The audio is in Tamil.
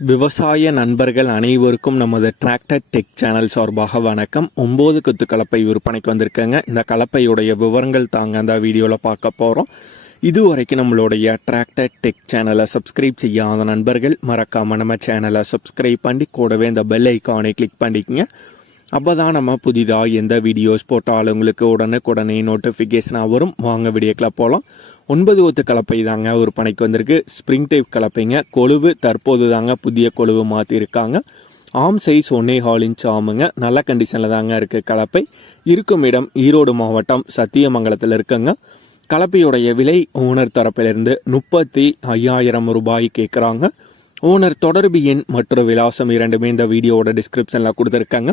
விவசாய நண்பர்கள் அனைவருக்கும் நமது டிராக்டர் டெக் சேனல் சார்பாக வணக்கம். ஒம்பது குத்து கலப்பை விற்பனைக்கு வந்திருக்கேங்க. இந்த கலப்பையுடைய விவரங்கள் தாங்க அந்த வீடியோவில் பார்க்க போகிறோம் இதுவரைக்கும் நம்மளுடைய டிராக்டர் டெக் சேனலை சப்ஸ்கிரைப் செய்யாத நண்பர்கள் மறக்காம நம்ம சேனலை சப்ஸ்கிரைப் பண்ணி கூடவே இந்த பெல் ஐக்கானை கிளிக் பண்ணிக்கங்க. அப்போ தான் நம்ம புதிதாக எந்த வீடியோஸ் போட்டாலும் உங்களுக்கு உடனுக்குடனே நோட்டிஃபிகேஷனாக வரும். வாங்க வீடியோக்கில் போகலாம் ஒன்பது ஒத்து கலப்பை தாங்க ஒரு பணிக்கு வந்திருக்கு. Spring type கலப்பைங்க. கொழுவு தற்போது தாங்க புதிய கொழுவு மாற்றிருக்காங்க ஆம் சைஸ் ஒன்னே ஹால் இன்ச் ஆமுங்க. நல்ல கண்டிஷனில் தாங்க இருக்குது கலப்பை. இருக்கும் இடம் ஈரோடு மாவட்டம் சத்தியமங்கலத்தில் இருக்குங்க. கலப்பையுடைய விலை ஓனர் தரப்பிலிருந்து முப்பத்தி ஐயாயிரம் ரூபாய் கேட்குறாங்க ஓனர் தொடர்பு எண் மற்றும் விலாசம் இரண்டுமே இந்த வீடியோவோட டிஸ்கிரிப்ஷனில் கொடுத்துருக்காங்க.